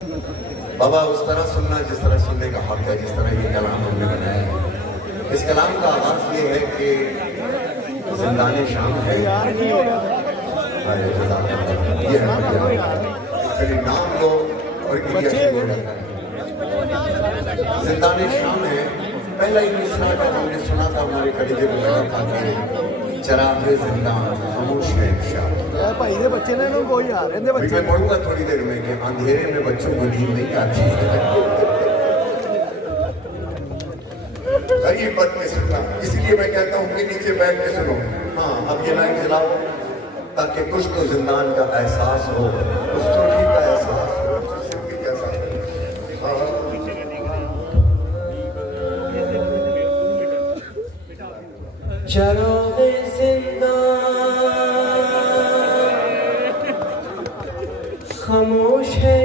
बाबा उस तरह सुनना जिस तरह सुनने का हक है, जिस तरह ये कलाम हमने बनाया है। इस कलाम का आवाज ये है कि जिंदाने शाम है, ये है नाम लो और जिंदाने शाम है। पहला ही मिसरा का हमने सुना था, हमारे कलीजे में लगा था कि चरागे जिंदान खामोश है शाम। भाई ये बच्चे ने कोई आ रहे हैं बच्चे। मैं पढ़ूंगा थोड़ी देर में कि अंधेरे में बच्चों को नींद नहीं आती है। गरीब बद में सुनना, इसीलिए मैं कहता हूँ कि नीचे बैठ के सुनो। हाँ, अब ये लाइन चलाओ ताकि कुछ तो जिंदान का एहसास हो, कुछ तो का एहसास हो, जिंदगी का एहसास। चरागे जिंदा खामोश है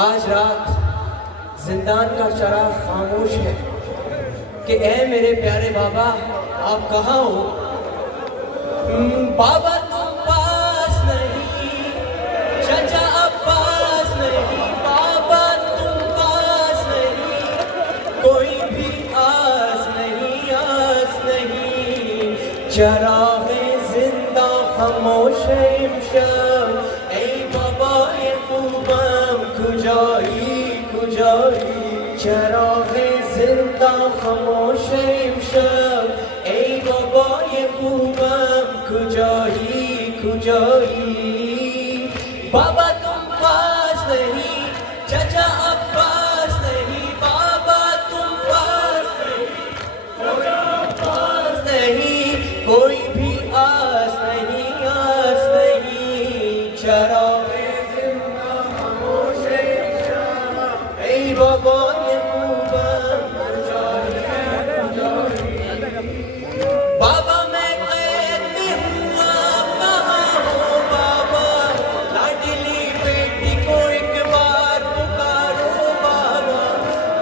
आज रात जिंदान का चराग खामोश है कि ऐ मेरे प्यारे बाबा आप कहाँ हो। बाबा तुम पास नहीं, चाचा अब पास नहीं, बाबा तुम पास नहीं, कोई भी आस नहीं, चरागे जिंदा खामोश इमशब ऐ बाबा ये खूबम कुजाई चरागे जिंदा खामोश इमशब ऐ बाबा ये खूबम कुजाई बाबा तुम पास नहीं, चाचा अब पास नहीं, बाबा तुम पास नहीं, कोई भी आस नहीं, चरागे जिंदा खामोश ऐ बाबा ये खूबम कुजाई बाबा मैं कैद में हूँ आप कहाँ हो बाबा, लाडली बेटी को एक बार पुकारो बाबा,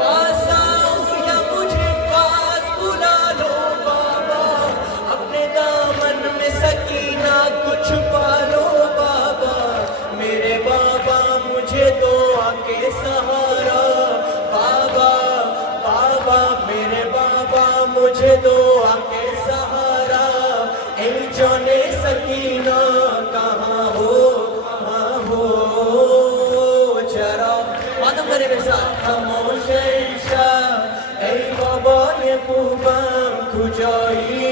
पास आओ या मुझे पास बुला लो बाबा, अपने दामन में सकीना कुछ पालो बाबा, मेरे बाबा मुझे दो आके सहारा बाबा, बाबा मेरे बाबा मुझे दो आके सहारा ऐ जाने सकीना कहाँ हो जरा मातम करे मेरे साथ खामोश ऐ बाबा ये खूबम कुजाई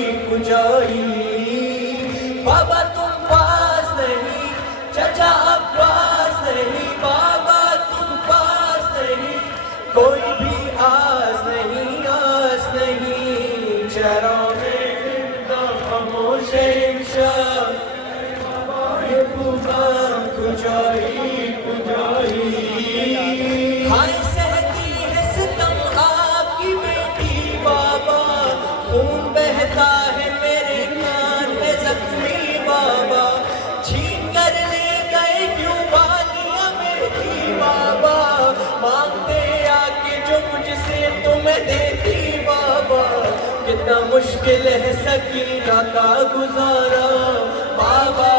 बाबा तुम पास नहीं, चाचा अब पास नहीं, बाबा तुम पास नहीं, कोई भी आस नहीं, चरागे जिंदा खामोश इमशब बाबा ये खूबम कुजाई हाय सहती है सितम आपकी बेटी बाबा, खून बहता है मेरे कान में जख्मी बाबा, छीन कर ले गए क्यों बालियां मेरी बाबा, मांगते आके जो मुझसे तुम्हें देती बाबा, कितना मुश्किल है सकीना का गुजारा बाबा,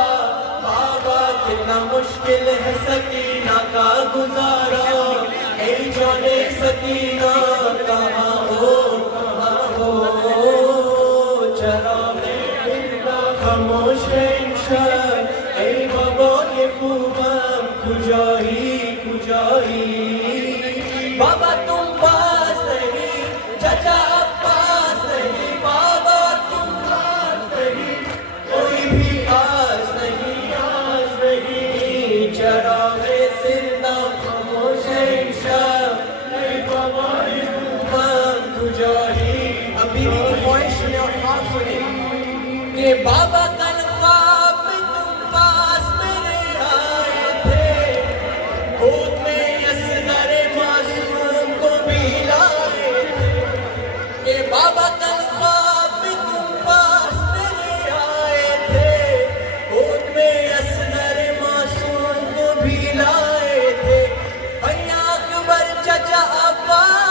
बाबा कितना मुश्किल है सकीना का गुजारा ऐ जाने सकीना कहाँ हो चरागे जिंदा खामोश इमशब ऐ बाबा ये खूबम कुजाई बाबा तुम पास नहीं, चाचा अब पास नहीं, बाबा तुम पास नहीं, कोई भी आस नहीं, चरागे जिंदा खामोश इमशब ऐ बाबा ये खूबम कुजाई। अभी भी ख्वाहिश सुने और ख्वाब सुने कि बाबा कल ख्वाब में तुम पास मेरे आए थे, गोद में असगर मासूम को भी लाए थे, कि बाबा कल ख्वाब में तुम पास मेरे आए थे, गोद में असगर मासूम को भी लाए थे, भैया अकबर चाचा अब्बास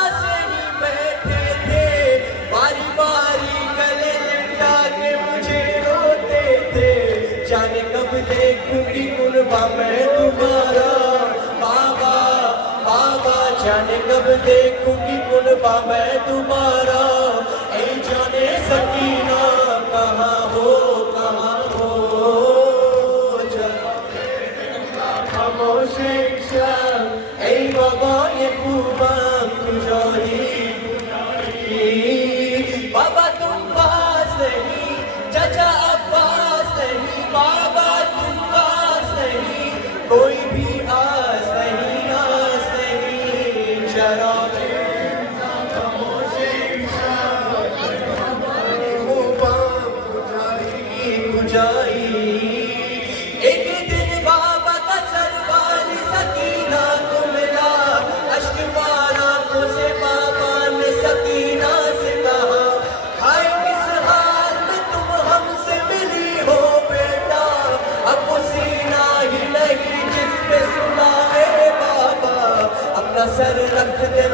कब देखूंगी कुर्बा मैं दोबारा, ऐ जाने सकीना कहाँ हो खामोश शब, ऐ बाबा ये खूबम तुझारी बाबा तुम पास नहीं, चाचा अब्बास नहीं, बाबा तुम पास नहीं, कोई भी आस नहीं, शराब एक दिन बाबा का सरवाली सकीना को मिला, अश्कबार आंखों से बाबा ने सकीना से कहा, हाय किस हाल में तुम हमसे मिली हो बेटा, अब वो सीना ही नहीं जिस पे सुना है बाबा, अपना सर रख दे